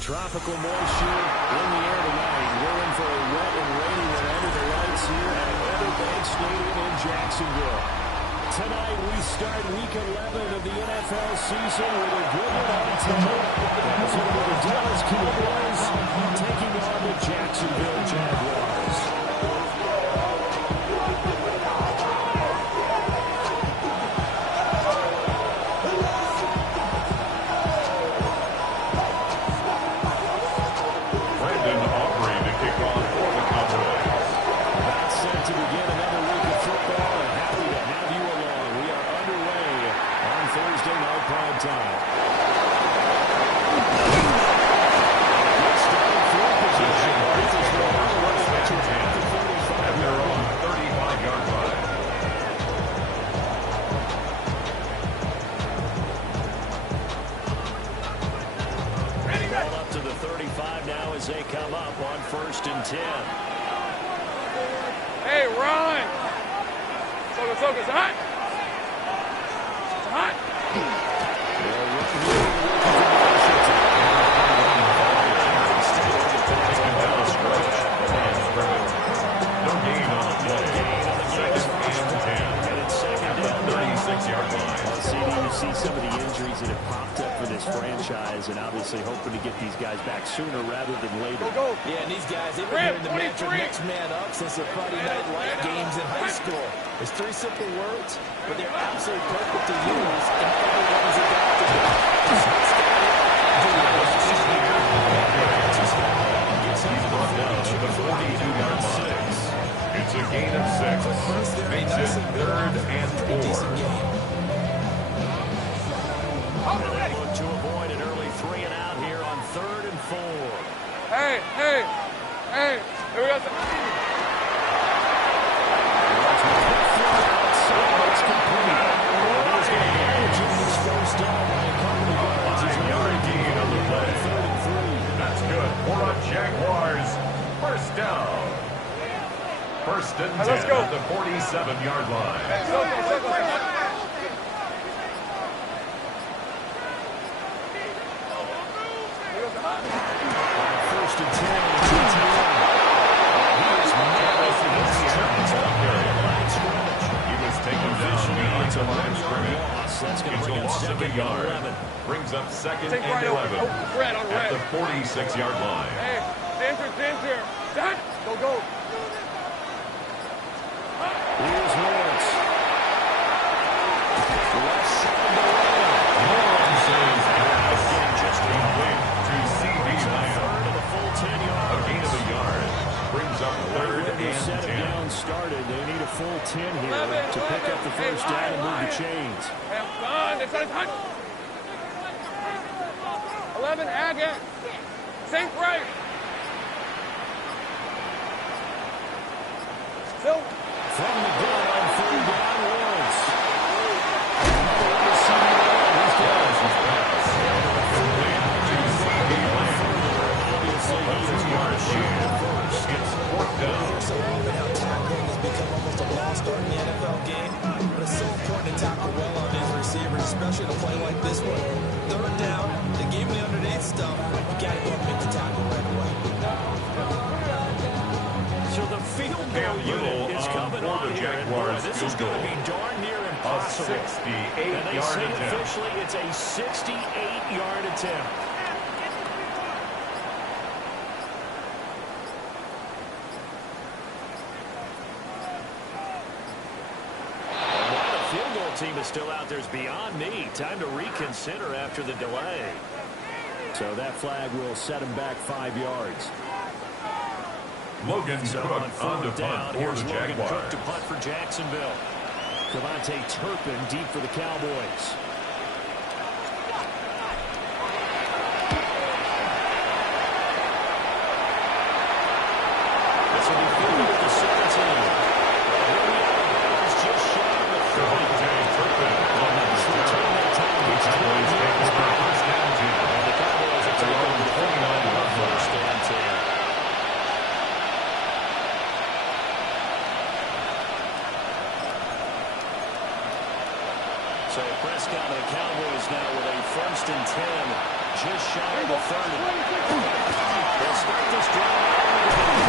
Tropical moisture in the air tonight. We're in for a wet and rainy one under the lights here at MADDEN26 Stadium in Jacksonville. Tonight we start Week 11 of the NFL season with a good one on tap. As one of the Dallas Cowboys taking on the Jacksonville Jaguars. They come up on 1st and 10. Hey, Ron! Focus, hot! It's hot! No gain on the play. Second and 10. At the 36-yard line. Well, CD, you see some of the injuries that have popped up for this franchise, and obviously hoping to get these guys back sooner rather than later. Go. Yeah, and these guys, they've been hearing the mantra next man up since the Friday night light games in high school. It's 3 simple words, but they're absolutely perfect to use, and everyone's adapted to it. He's brought down to the 42-yard line. It's a gain of 6. Makes it 3rd and 4. They look to avoid an early 3 and out here on 3rd and 4. Hey, here we go. That's good for a Jaguars. First down. 1st and 10 let's go. at the 47-yard line. First and 10. He was taken down behind the line of scrimmage. That's going to It's a bring him loss of a 2nd yard. and 11. Brings up 2nd Take and right 11 over. Red on at red. the 46-yard line. Hey, danger. Done. Go. Here's Lawrence. Left side to Lawrence says pass. Just complete to C.D. Lamb. third of the full 10 yards. A gain of a yard. Brings up 3rd and Set of 10. downs started. They need a full 10 here to pick up the first down and move the chains. Hey, I'm done. It's hot. 11, Agate. Sink right. Phil. From the gun on 3rd down, Lawrence. It's 4th down. So often how tackling has become almost a lost art in the NFL game, but it's so important to tackle well on these receivers, especially in a play like this one. 3rd down, the game the underneath stuff, you got to go and make the tackle right away. So the field goal unit is coming for on the here. Jaguars. This is going to be darn near A impossible. 68-yard And they say attempt. officially it's a 68-yard attempt. team is still out there is beyond me. Time to reconsider after the delay. So that flag will set him back 5 yards. Logan So Cook on on fourth to down, punt for here's the Logan Cook Jaguars. to punt for Jacksonville. Cavante Turpin deep for the Cowboys. This will be fielded at the 17. Here we are. It's just shy of the 30. Cavante Turpin on the return. The Cowboys take over first down 10. And the Cowboys are taking over the 49 first and 10. So Prescott and the Cowboys now with a first and 10, just shy of the 30. They'll start this drive out of the game.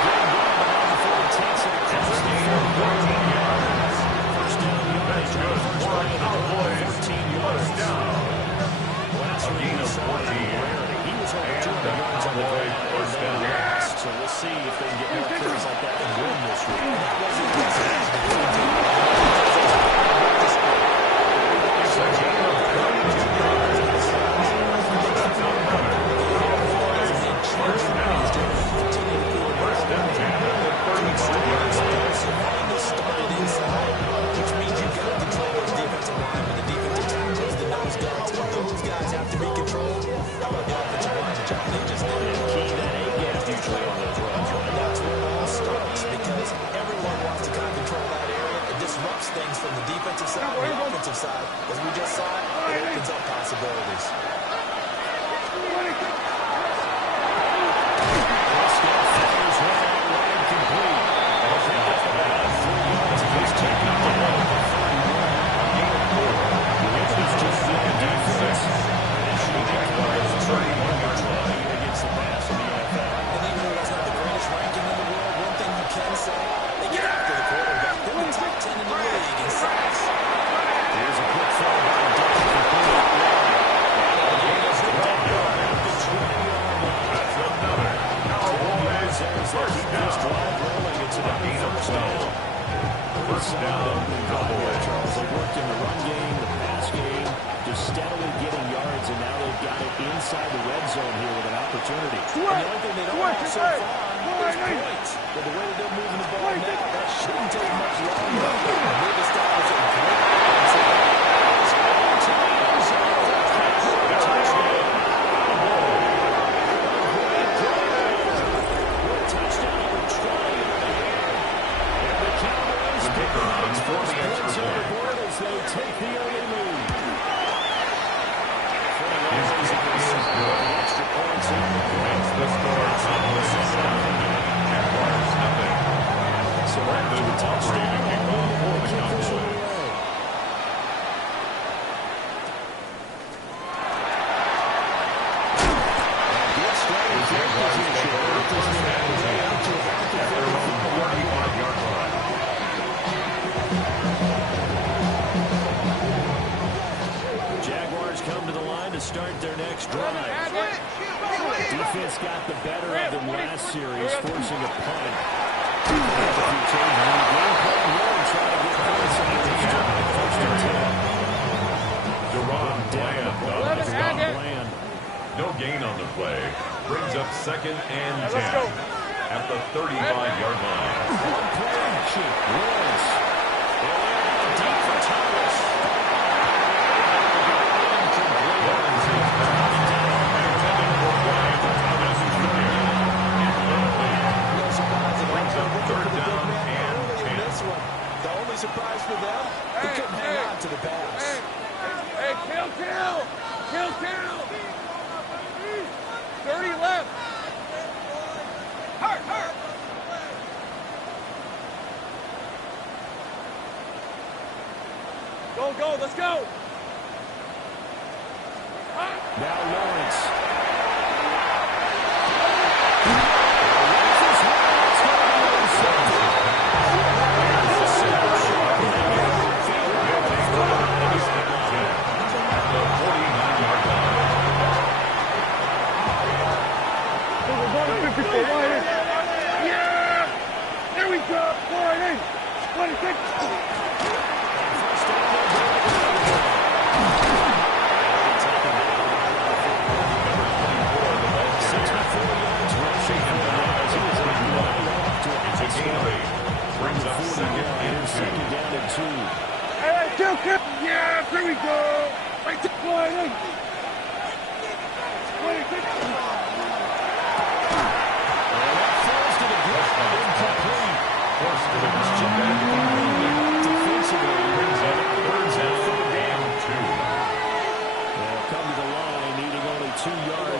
Good run behind the 40, takes it across the 40 yards. First down yardage on the first play of the drive, 14 yards. Last week we saw Rarity. He was over 200 yards on the ground and then lost. So we'll see if they can get more carries like that and win this week. Things from the defensive side and the offensive side. As we just saw, it opens up possibilities. Prescott fires one out wide complete. He's about 3 yards. He's taken up the ball for 31. Gain of 4. This is just good defense. Initially, the Cowboys are 31 yards running against the pass in the NFL. And even though that's not the greatest ranking in the world, one thing you can say, they get after the quarterback. They're in the top 10 in the league in sacks. Here's a quick throw by Duck. First down, Cowboys. Charles, they worked in the run game, the pass game, just steadily getting yards, and now they've got it inside the red zone here with an opportunity. And the only thing they don't have so far is points. But the way that they're moving the ball now, that shouldn't take much longer. They've established a great offensive. They take the early lead. Extra points Makes the score Jaguars nothing. So after the touchdown, Kickoff for the Cowboys. Good starting field position. At their own 45-yard line. Jaguars come to the line to start their next drive. Defense got the better of them last series, forcing a punt. A few changes in the game plan here and try to get points on this drive. First and 10. Deron Bland on the stop. Bland. No gain on the play. Brings up second and 10 let's go. at the 35-yard line. Play action. Lawrence. They lay it out deep for Thomas. Lawrence is back. Intended for Brian Thomas Jr. Brings up third down and 10. This one, the only surprise for them, they couldn't hang on to the pass. Hey, kill. 30 left. Hurt. Go, let's go. Now Lawrence. Yeah! There we go! 4 in! 26! 41. Here's second down and 2. Hey, kill. Yeah, here we go. Right to play.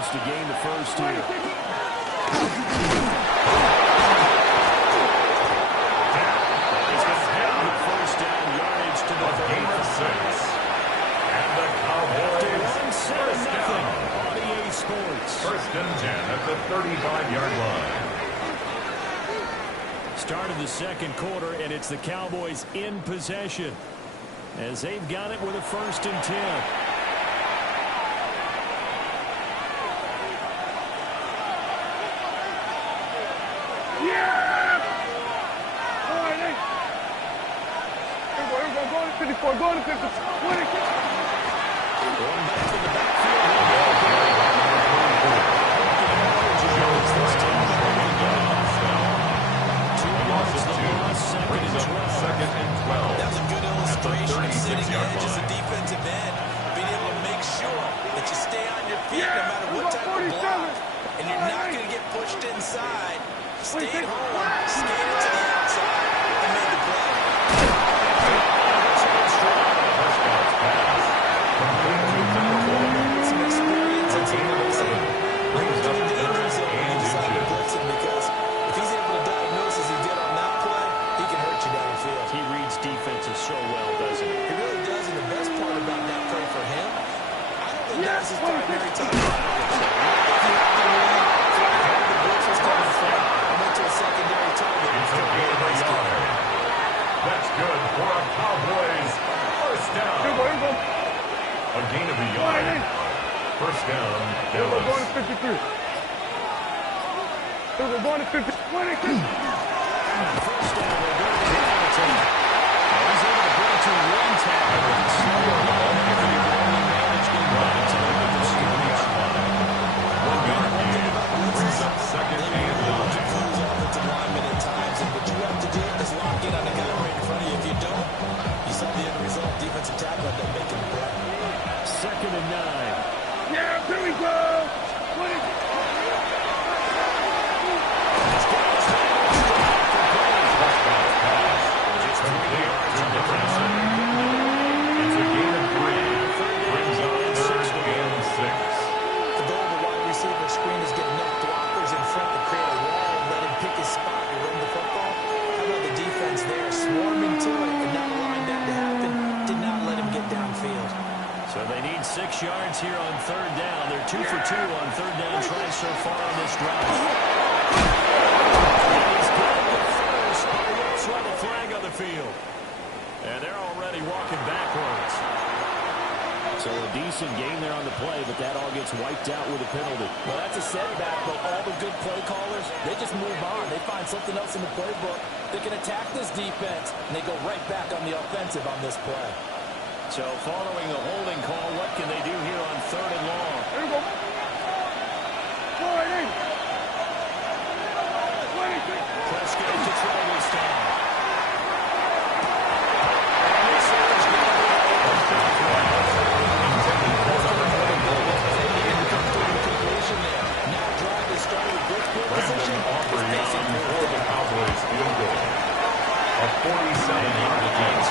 To gain the first here. He's going to have the first down yardage to the gain of 6. And the Cowboys first down on EA Sports. First and 10 at the 35-yard line. Start of the second quarter, and it's the Cowboys in possession as they've got it with a first and 10. Go to 50. 20. Going back to the backfield. Second and 12. That's a good illustration of sitting edge as a defensive end, being able to make sure that you stay on your feet no matter what type of block, and you're not going to get pushed inside. Stay at home, skate it to the outside, and make the play. Some experience and some blessing. Brings up the danger zone inside the blitzing, because if he's able to diagnose as he did on that play, he can hurt you downfield. He reads defenses so well, doesn't he? He really does, and the best part about that play for him, I don't think that was his primary time. If you have the lead, the blitz was coming from, and went to a secondary target. It's a gain of a yard. That's good for a Cowboys first down. A gain of a yard. First down, We're Dallas. going to 53. We're going to 50. 20. First down, they're going to Hamilton. He's able to bring to one tackle and slow the ball. Managed to run it to the scrimmage line. 1 yard gain. Brings up second and 9. Offensive linemen at times, and what you have to do is lock in on the guy right in front of you. If you don't, you saw the end result. Defensive tackle ended up making the play. Second and 9. Yeah, here we go. 20. It's a gain of 3. Brings up third and 6. The goal of the wide receiver screen is get enough blockers in front to create a wall and let him pick his spot and run the football. How about the defense there, swarming to it and not allowing that to happen? Did not let him get downfield. So they need 6 yards here on third down. They're 2 for 2 on third down tries so far on this drive. He's got the first. Let's run a flag on the field. And they're already walking backwards. So a decent game there on the play, but that all gets wiped out with a penalty. Well, that's a setback, but all the good play callers, they just move on. They find something else in the playbook. They can attack this defense, and they go right back on the offensive on this play. So following the holding call, what can they do here on third and long? Here we go. 40. 26. Prescott to throw this time. Now drive is starting with good field Brandon position. Aubrey on for the Cowboys field goal. A 47-yard gain.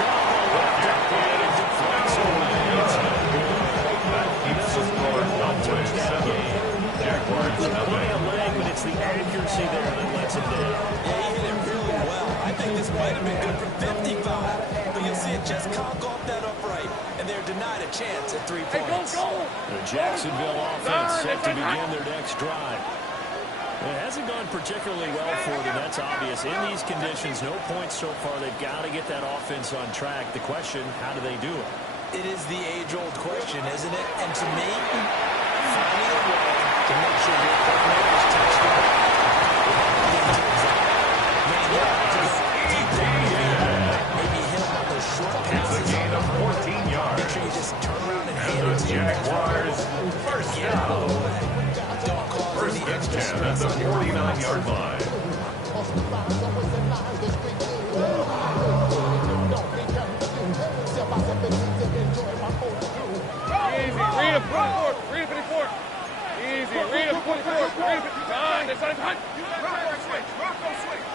That keeps the score Cowboys 7. Jaguars Plenty of 7. leg, but it's the accuracy there that lets him down. Yeah, he hit it really well. I think this might have been good for 55. But you'll see it just conk off that upright, and they're denied a chance at 3 points. The Jacksonville offense set to begin their next drive. It hasn't gone particularly well for them, that's obvious. In these conditions, no points so far. They've got to get that offense on track. The question, how do they do it? It is the age-old question, isn't it? And to me, finding a way to make sure your playmakers touch the ball. Maybe hit him on those short passes. It's a gain of 14 yards. Make sure you just turn around and hand And it the to your Jaguars first down. First and 10 at the 49-yard line. 24. Come on, this side. Rocco switch.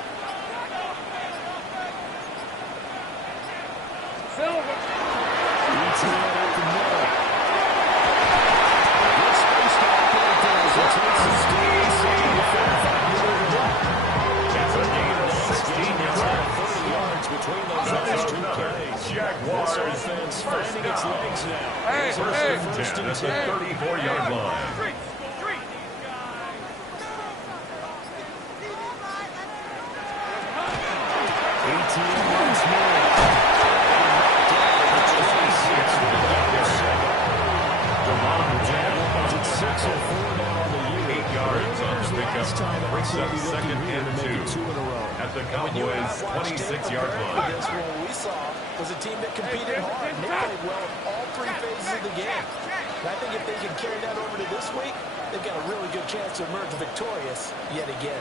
Silver. ETN up the middle. Good space to operate there. So Texas State the 45-yard line. It's a gain of 16 yards. 30 yards between those last two plays. Jaguars This offense first finding its down. legs now. First and 10 at the 34-yard line. ETN once more. It's 6-4 now on the year. 8 yards on the pickup. Brings up second and 2 in a row. at the Cowboys' 26-yard line. This one we saw was a team that competed hard. And they played well in all three phases of the game. And I think if they can carry that over to this week, they've got a really good chance to emerge victorious yet again.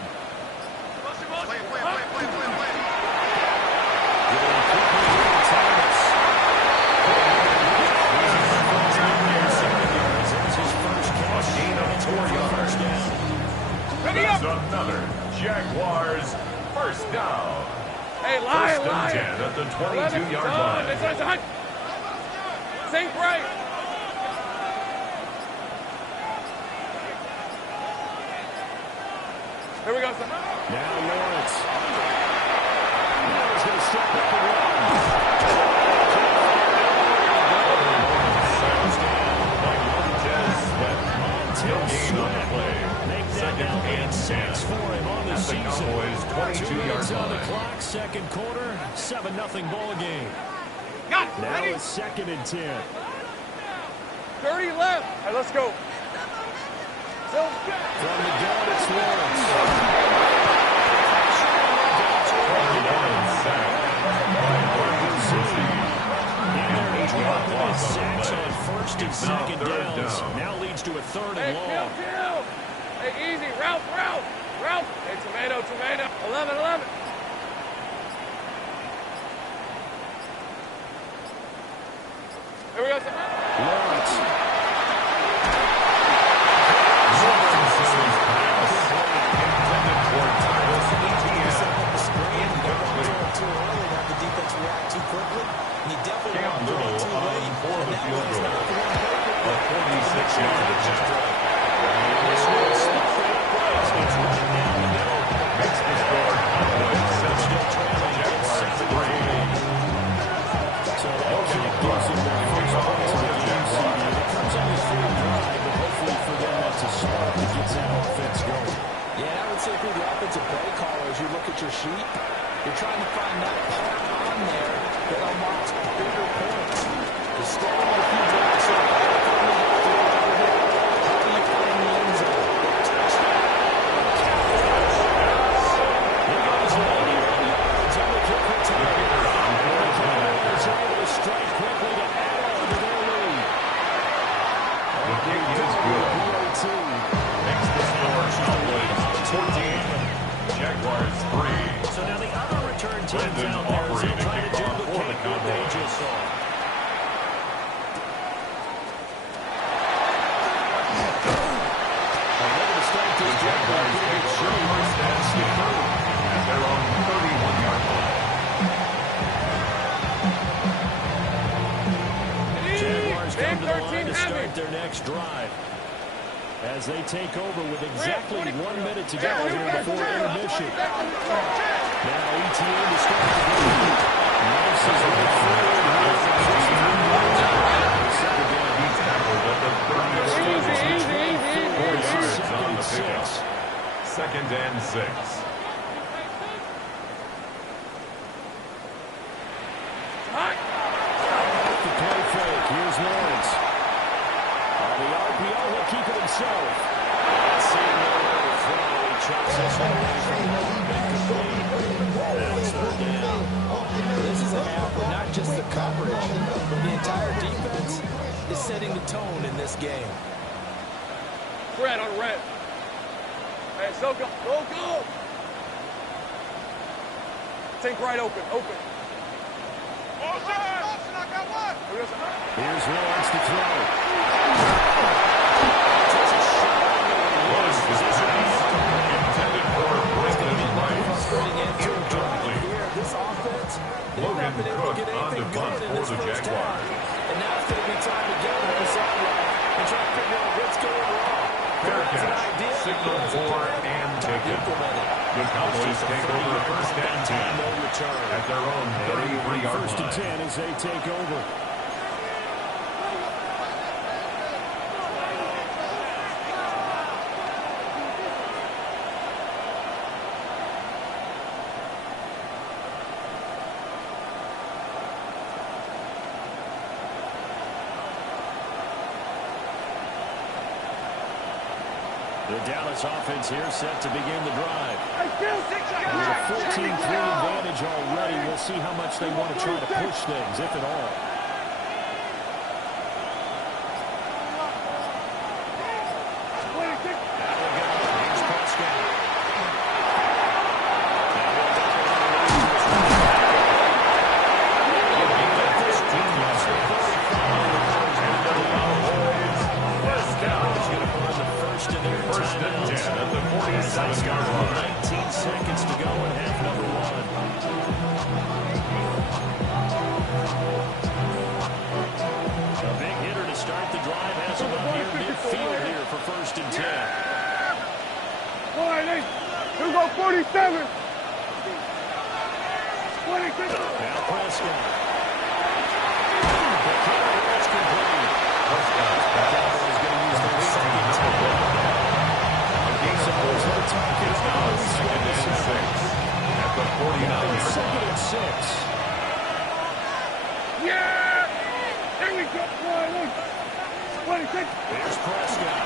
Another Jaguars first down. Hey, First and 10 at the 22-yard line. Sink right. Here we go, son. Now Lawrence. Now he's going to step back and run. Second and 6 for him on the at the season. Cowboys' 22-yard on the line. clock, second quarter, 7-0 ball game. Got it. Now Ready? it's second and 10. 30 left. All right, let's go. From the gun, it's Lawrence. Sacks on first and second downs. Now leads to a third and long. Chill. Hey, easy. Ralph. Hey, tomato. 11. Here we go, son. Lawrence. Cam Little on for the field goal. A 46-yard attempt. Makes the score Cowboys 7, Jaguars 3. So that kind of gives them their first points of the game. It comes on his third drive, but hopefully for them that's a spark that gets that offense going. Yeah, I would say for the offensive play caller, as you look at your sheet, you're trying to find that part on there that unlocks bigger points. You're starting with a few drops in the back, how do you find the end zone? He goes 90 yards on the kick return. He's able to strike quickly to add on to their lead. The kick is good. Makes the score Cowboys 14, Jaguars 3. So now the other return teams Brendan out there as they offering to try to kick off for the duplicate what they Cowboys. just saw. And they're going to start this Jaguars take over first and 6 at their own 31-yard line. Jaguars come to the line 13 to heavy. start their next drive. As they take over with exactly 1 minute to go here before intermission. Now ETN to start the game. Nice as they He's tackled at the 30-yard line. 4 yards on the pickup. Second and 6. The play fake. Here's Lawrence. On the RPO, he'll keep it himself. Seeing no way to throw. He chops this one away from the That's third down. This is a half where not just the coverage, but the entire defense is setting the tone in this game. Red on red. Hey, so go. Think right open. Here's Lawrence to throw. Was They've not been able to get anything going in this first half. And now it's going to be time to get on the sideline and try to figure out what's going wrong. Fair catch, signal for and taken. The Cowboys take over first and 10 at their own 33-yard line. First and 10 as they take over. The Dallas offense here set to begin the drive. With a 14-3 advantage already, we'll see how much they want to try to push things, if at all. Here's Prescott. First and 10 at the 47-yard line. 19 seconds to go in half number one. A big hitter to start the drive has him up near midfield here for first and 10. Here we go, 47. 26. Now Prescott. The kick is complete. Prescott's pass is going to use their second time. It's now second and 6 at the 49-yard Second line. and 6. Yeah! Here we go, 26. Here's Prescott.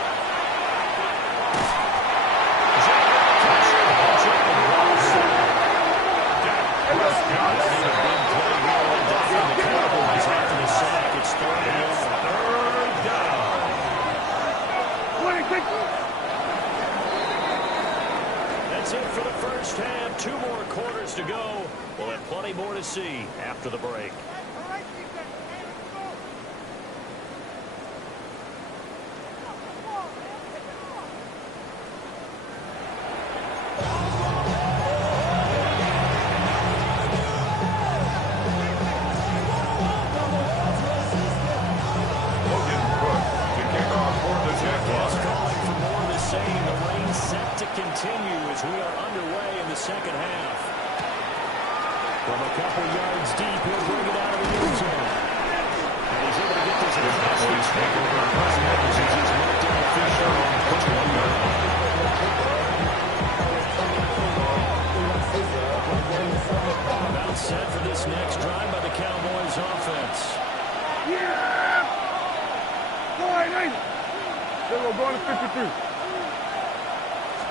Prescott Made a big play here on the Cowboys after the sack. It's third and 26. long. That's it for the first half. 2 more quarters to go. We'll have plenty more to see after the break. Continue as we are underway in the second half. From a couple yards deep, he'll bring it out of the end zone. And he's able to get this across the take over first and 10 at their own 21-yard line. About set for this next drive by the Cowboys offense. Yeah! 49. Then we're going to 53.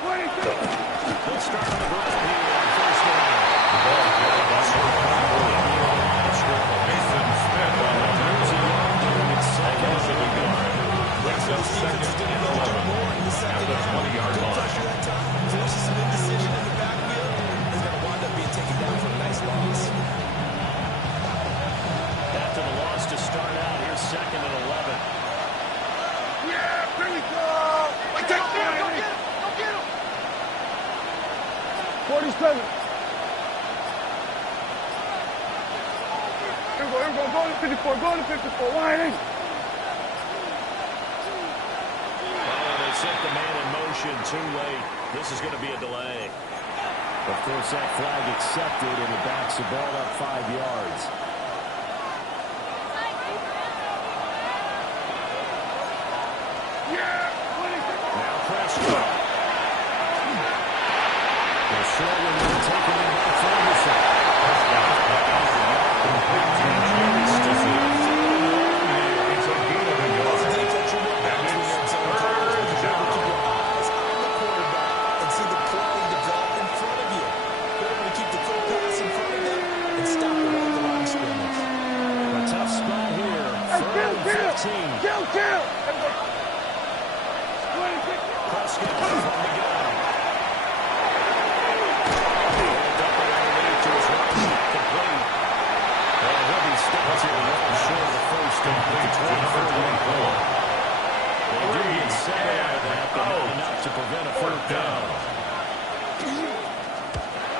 Let's start on the ground here on first down. The ball carried by Mason Smith on the There's a yard there. It's second and 11. Brings up second and 11 at the 20-yard line. Forces some indecision in the backfield. He's going to wind up being taken down for a nice loss. After the loss to start out, here's second and 11. Yeah, here we go. Take it. Go get him. 47. Here we go, go to 54, go to 54, wide in. They sent the man in motion too late. This is going to be a delay. Of course, that flag accepted, and it backs the ball up 5 yards. Now Prescott. Short one taken in by Ferguson. It's a gain of a yard. And it's third down. Eyes on the quarterback and see the play develop in front of you. They're going to keep the quick pass in front of them and stop it at the line of scrimmage. A tough spot here. Third and 15. Kill. Prescott from the gun. Stops here well short of the first down at the 24. They do get 7 out of that, but not enough to prevent a fourth down.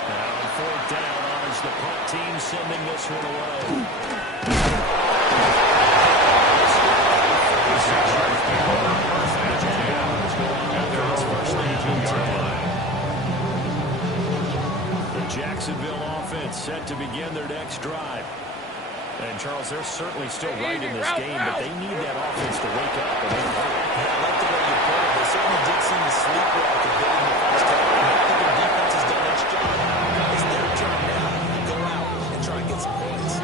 Now on fourth down, honors the punt team sending this one away. The Jacksonville offense set to begin their next drive. And, Charles, they're certainly still right in this game, but they need that offense to wake up. And I like the way you put it. They certainly did seem to sleepwalk a bit in the first half. I think their defense has done its job. It's their turn now to go out and try and get some points.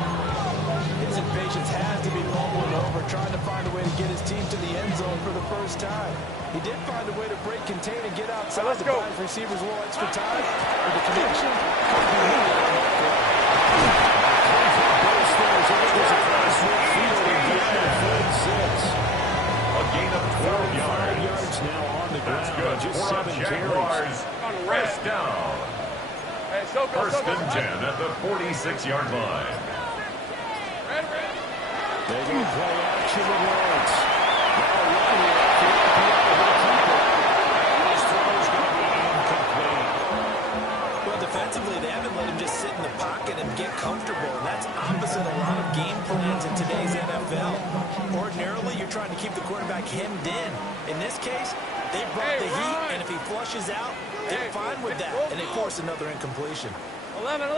His impatience has to be bubbling over, trying to find a way to get his team to the end zone for the first time. He did find a way to break contain and get outside. Let's go. His receivers a little extra time. With the connection, A gain of 12 yards. Now on the ground. That's good. Just For 7 Jaguars. carries. First down. Hey, so go, First so go. and 10 at the 46-yard line. They're going to play action with Lawrence. His throw's going to be incomplete. well, defensively, they haven't let him just sit in the pocket and get comfortable, and that's opposite a lot of game plans in today's NFL. Ordinarily, you're trying to keep the quarterback hemmed in. In this case, they brought the heat, and if he flushes out, they're fine with that, and they force another incompletion. 11.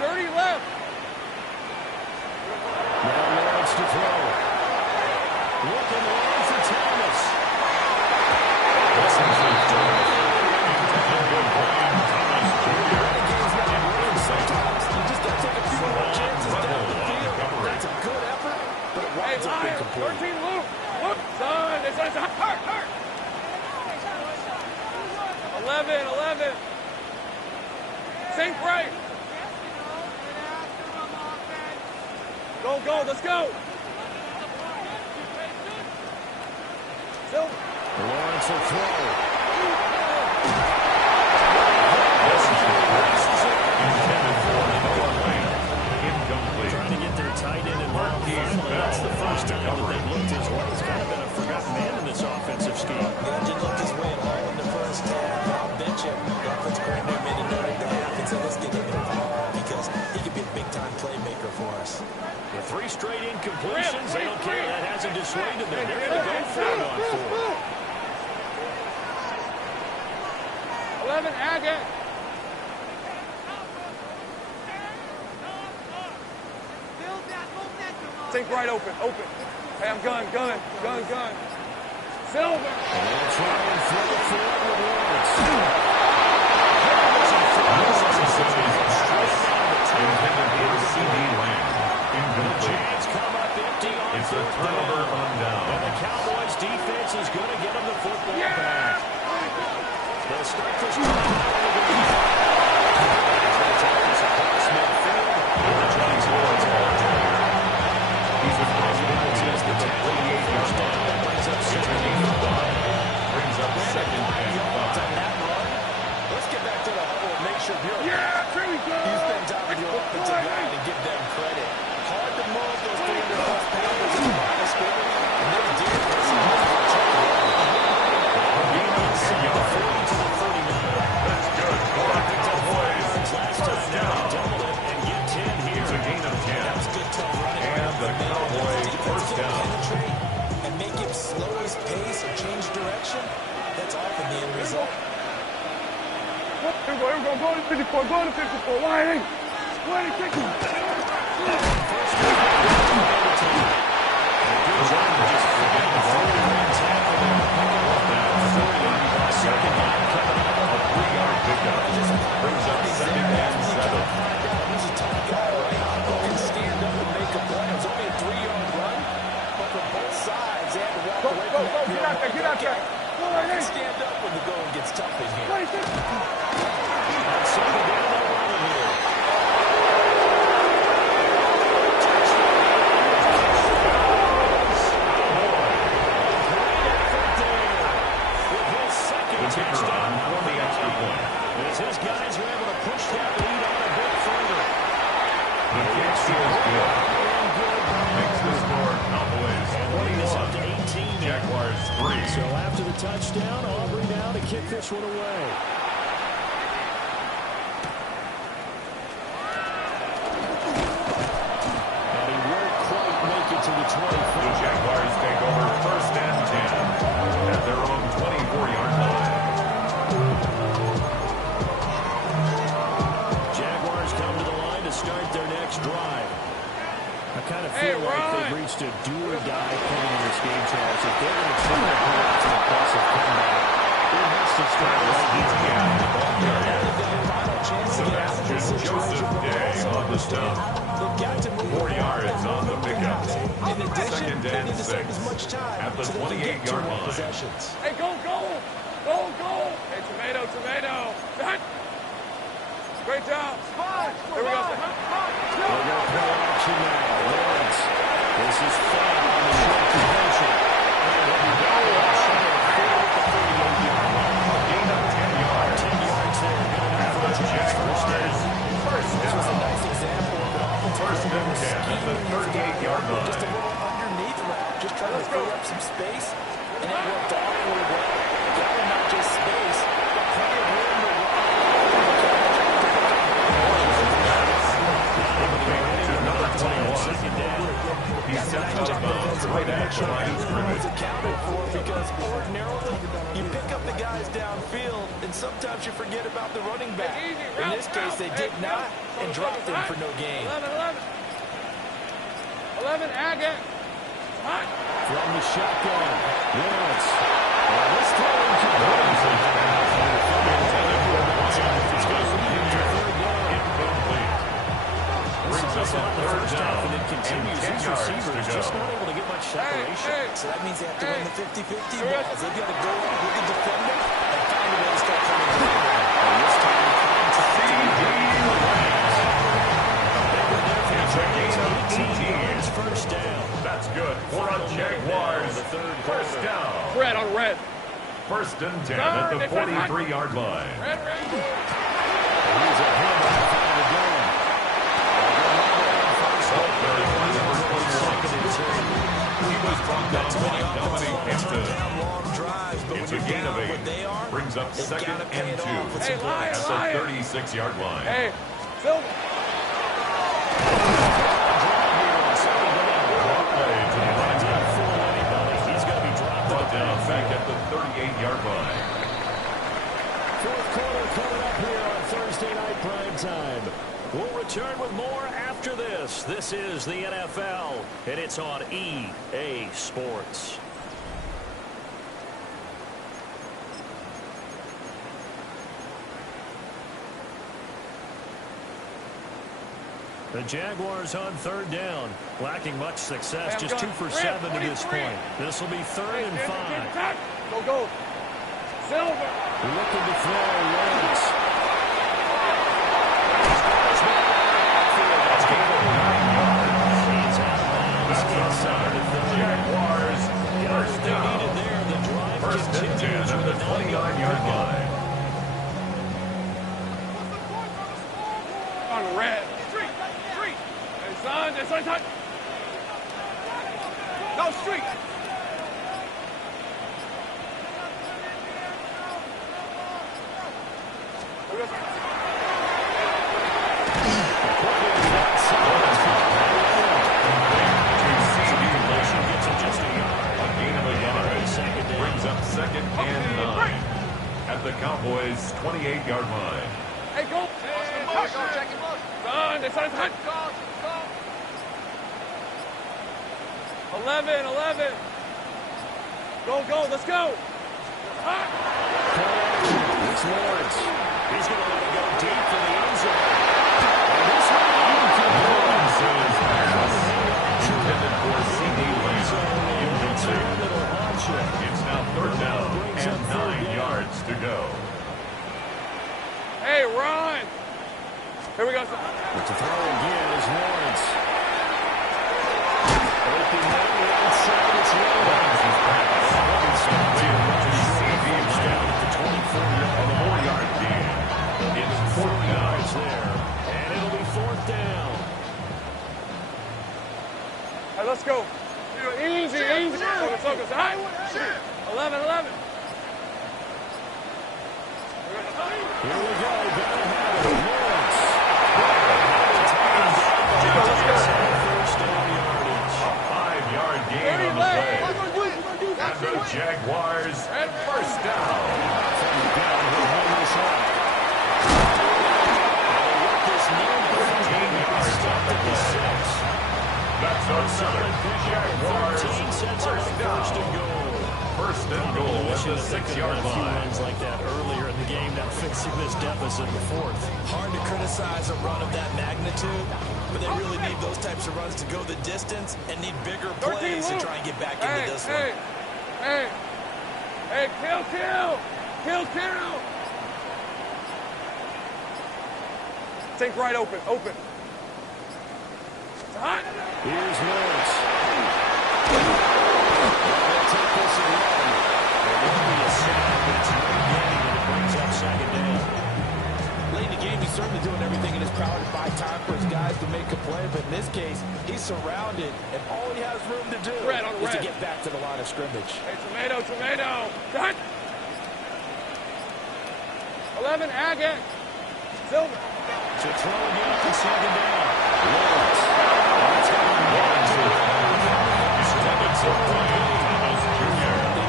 30 left. Now Lawrence to throw. Looking long for Thomas. You just got to take a few more chances down the field. That's a good effort, but it Hey, winds up Lion, incomplete. 13 Luke. Look, son, it's hurt. 11. Sink right. Go, let's go. Silver. Lawrence will throw. Trying to get their tight end involved. Finally, that's the first time that they've looked his way. He's kind of been a forgotten man in this offensive scheme. The engine looked his way all in the first half, but I'll bet you the offense coordinator made a note at the half and said, let's get him involved because he could be a big-time playmaker for us. With 3 straight incompletions, they don't care. That hasn't dissuaded them. They're going to go for it on 4. 11, Agate. Sink right open. Hey, I'm gun. Silver. And they'll try and throw it for it with Lawrence. Chance come up empty on It's a turnover on down. And the Cowboys defense is going to get them the football back. They'll start this He's responsible as the 28-yard line. Brings up second and 5. Let's get back to the huddle and make sure you're Here we go. you spend time with your offensive line and give them credit. Hard to move those 300-plus pounders in the line of scrimmage, and they did for a significant chunk of That's good for the Cowboys. First down. and get 10 here. It's a gain of 10. That's good tough running. And the Cowboys first down. Penetrate and make him slow his pace or change direction. That's often the end result. Here we go. Go to 54. Lion. 26. Brings up second and 7. He's a tough guy, right? He can stand up and make a play. It was only a 3-yard run, but from both sides, they had to walk away from that field. Get out there. He can stand up when the going gets tough in here. 26. The kicker on for the extra point. As his guys were able to push that lead on a bit further. The kick is good. Makes the score Cowboys 21. Jaguars 3. So after the touchdown, Aubrey now to kick this one away. The Jaguars take over 1st and 10 at their own 24-yard line. Jaguars come to the line to start their next drive. I kind of feel like they've reached a do-or-die point in this game, Charles. If they're going to try to pull out an impressive comeback, it has to start right here. Sebastian Joseph Day on the stop. 4 yards on the pickup. Second and 6 at the 28-yard line. Hey, go, go! Go, go! Hey, tomato! Great job! Here we go. They're going to play action now. Lawrence. This is fun on the short position. Gain of 10 yards. 10 yards there. At the Jaguars' first This was a down. nice example of an offensive 1st and 10 at the 38-yard just a line. little underneath route, just trying to free up some space, and it worked awfully well. Got him not just space, but plenty of room to run. To number 21. He steps out of bounds right at the line of scrimmage. Accounted for because ordinarily you pick up the guys downfield, and sometimes you forget about the running back. In this case, they did not, and dropped him for no gain. 11, Agate. From the shotgun. Lawrence. This time Brings us on 3rd down and it continues. and 10 These yards receivers to just go. not able to get much separation. So that means they have to win the 50-50 balls. They've got to go up with the defender and find a way to start coming to the line. And this time, It's a gain of 18. First down. That's good for a Jaguars. First down. Red on red. 1st and 10 at the 43-yard line. Red. He's a handoff out of the game. He was brought down by Dominic Hampton. long drives, but It's when a you're gain of down 8. what they are, Brings up they've 2nd gotta pay and it 2 off with some at points. the 36-yard line. Hey, Silver. Play to the running back. He's going to be dropped Brought down back at the 38-yard line. Fourth quarter coming up here on Thursday night prime time. We'll return with more after this. This is the NFL, and it's on EA Sports. The Jaguars on 3rd down, lacking much success, just 2 for 7 to this point. This will be 3rd and 5. Go. Silver. Looking to throw Lawrence. Jaguars, first down. 1st and 10 at the 29-yard line. On red. Street. Hey, son. No, street. Brings up 2nd and 9 at the Cowboys' 28-yard line. Hey, go. Son, it's 11. Go, let's go. It's Lawrence. He's going to let it go deep for the end zone. And this one, Lawrence's pass intended for C.D. Lamb. It's now 3rd down and 9 yards to go. Hey, Ron. Here we go. But to throw again is Lawrence. Open man inside, it's Lawrence. Down to 24 on the 4-yard gain. It's 4th down. There, and it'll be 4th down. Hey, let's go. Easy. Focus. High. 11. Here we go. Gotta have it. Lawrence. First down yardage. A 5-yard Another Jaguars. First down. First and goal at the 6-yard line. Runs like that earlier in the game, now fixing this deficit in the fourth. Hard to criticize a run of that magnitude, but they really need those types of runs to go the distance and need bigger plays to try and get back into this one. Hey, kill! Think right open. Here's Lawrence. Take this and run. There will be a sack, but it's no gain, and it brings up second down. Late in the game, he's certainly doing everything in his power to buy time for his guys to make a play, but in this case, he's surrounded, and all he has room to do is to get back to the line of scrimmage. Hey, tomato! Done! 11, Agate! Silver! To throw again on second down. Lawrence. It's going to be one, two. They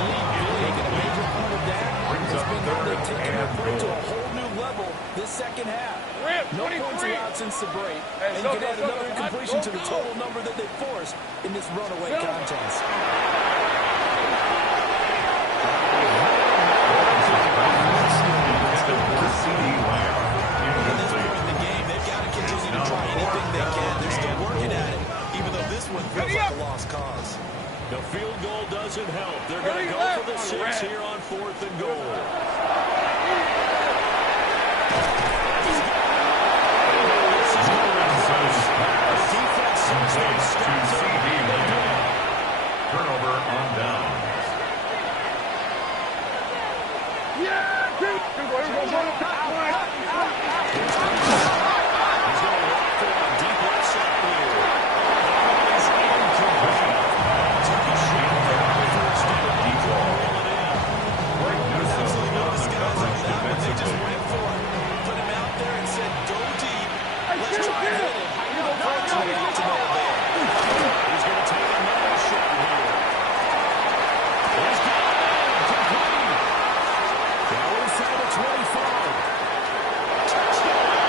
lead big, and a major part of that has been how they've taken their play to a whole new level this second half. No points allowed since the break, and you can add another incompletion to the total number that they forced in this runaway contest. The field goal doesn't help. They're going to go for the 6 here on 4th and goal. Turnover on downs. Yeah! He's going to walk for a deep left side here. He's incomplete. They just went for it. Put him out there and said, go deep. Let's try and hit it. Unfortunately, it's no avail. He's going to take another shot here. He's got it. Complete. Now inside the 25. Touchdown.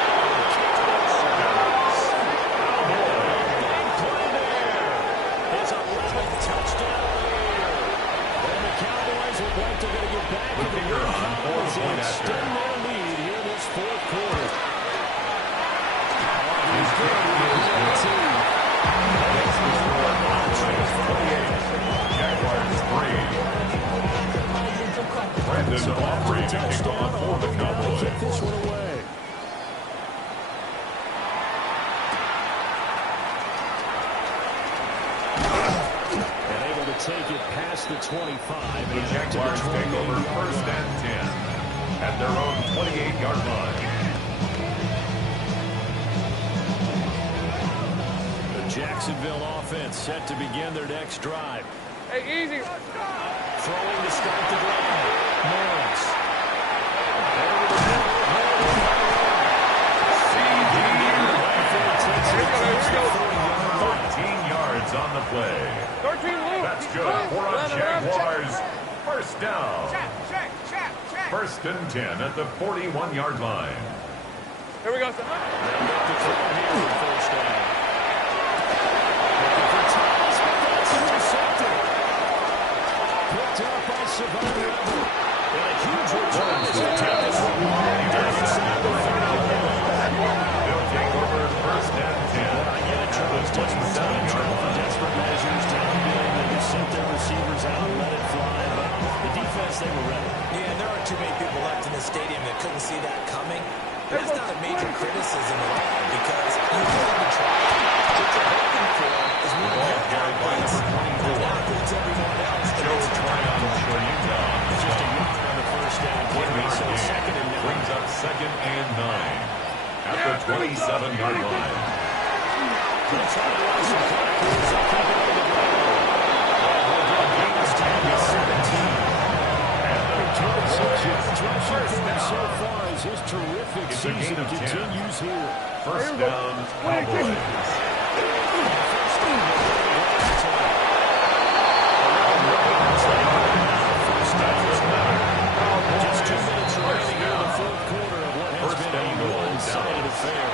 Big play there. His 11th touchdown of the year. And the Cowboys look like they're going to get back in the game and extend their lead here in this fourth quarter. He's good. Jaguars 3. Brandon Aubrey to kick off for the Cowboys. Kick this one away. And able to take it past the 25. The Jaguars take over 1st and 10 at their own 28-yard line. The Jacksonville offense set to begin their next drive. Hey, easy! Throwing to start the drive. Lawrence. CD. 13 yards on the play. 13 loop. That's good for a Jaguars. First down. First and 10 at the 41-yard line. Here we go, son. They'll look to throw here for first down. Looking for Thomas, but that's intercepted. Picked up by Savannah. And a huge return as he takes it inside the 30. They'll take over 1st and 10. I get it, Charles. Doesn't time for desperate measures. Down big. They just sent their receivers out and let it fly. But the defense, they were ready. Yeah, and there aren't too many people left in the stadium that couldn't see that coming. That's not a major criticism at all, because you want to try. What you're hoping for is one of your guys. That includes everyone else. Joe Tryon for Utah. It's just a yard on the first down. So second and 9. Brings up 2nd and 9 at the 27-yard line. They'll try to run some clock. They'll keep it on the ground. They'll gain this time to 17. So far as his terrific season continues here. First down, Cowboys. Just 2 minutes remaining in the fourth quarter of what has been a one-sided affair.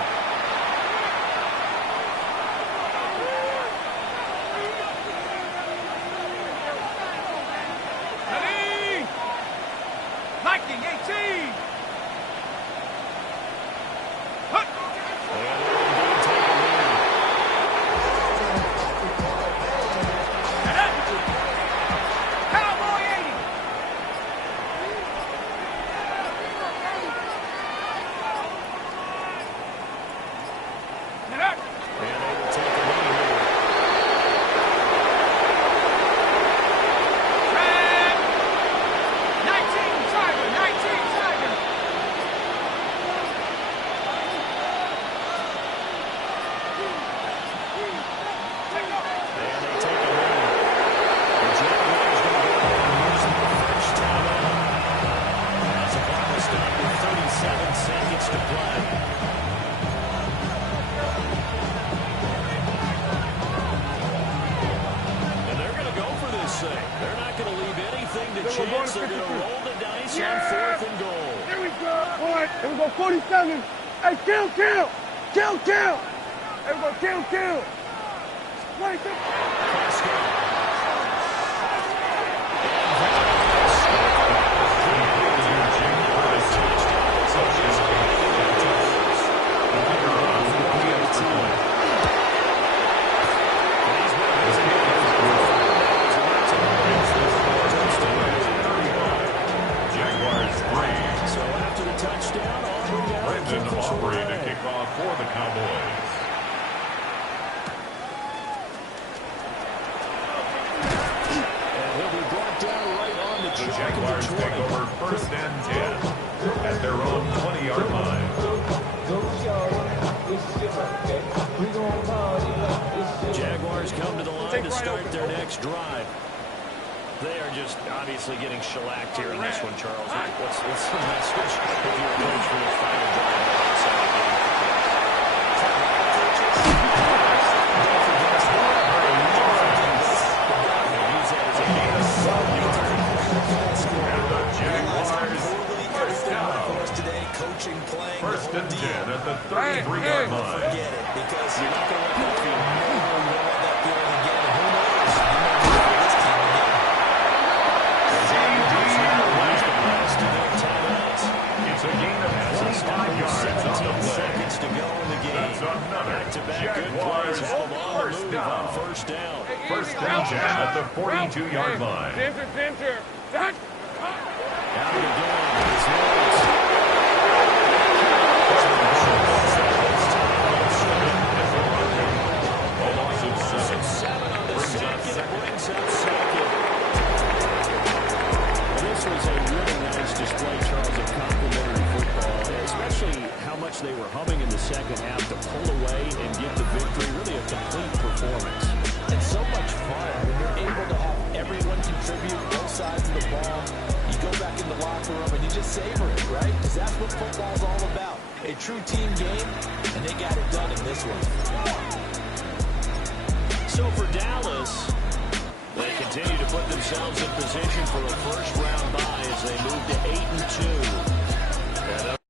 chance they're going to roll the dice on 4th and goal. Here we go. All right, here we go. 47. Hey, kill. Here we go. Kill. 26. Aubrey to kick off for the Cowboys. And he'll be brought down right on the The Jaguars take over 1st and 10 at their own 20-yard line. Jaguars come to the line to start their next drive. They are just obviously getting shellacked here in this one, Charles. What's the message if you're a coach for the final drive outside the game? Use that as a game of 7 yards. And the Jaguars first down. Today, coaching, playing, 1st and 10 at the 33-yard line. Forget it, because You're not going to let that feeling. that feeling again, and who knows? You might remember this team again. It's a gain of 25 yards on the play. Seconds to go in the game. That's another Back-to-back good Jaguars plays. Have them on the first move down. on 1st down. 1st and 10 at the 42-yard line. Center. That. Out again. His nose. A loss of 7. 7 on the Brings up second. second. Brings up second. This was a really nice display, Charles, of complimentary football, especially how much they were humming in the second half to pull away and get the victory. Really a complete performance. It's so much fun when you're able to have everyone contribute both sides of the ball. You go back in the locker room and you just savor it, right? Because that's what football's all about. A true team game, and they got it done in this one. So for Dallas, they continue to put themselves in position for a first-round bye as they move to 8-2.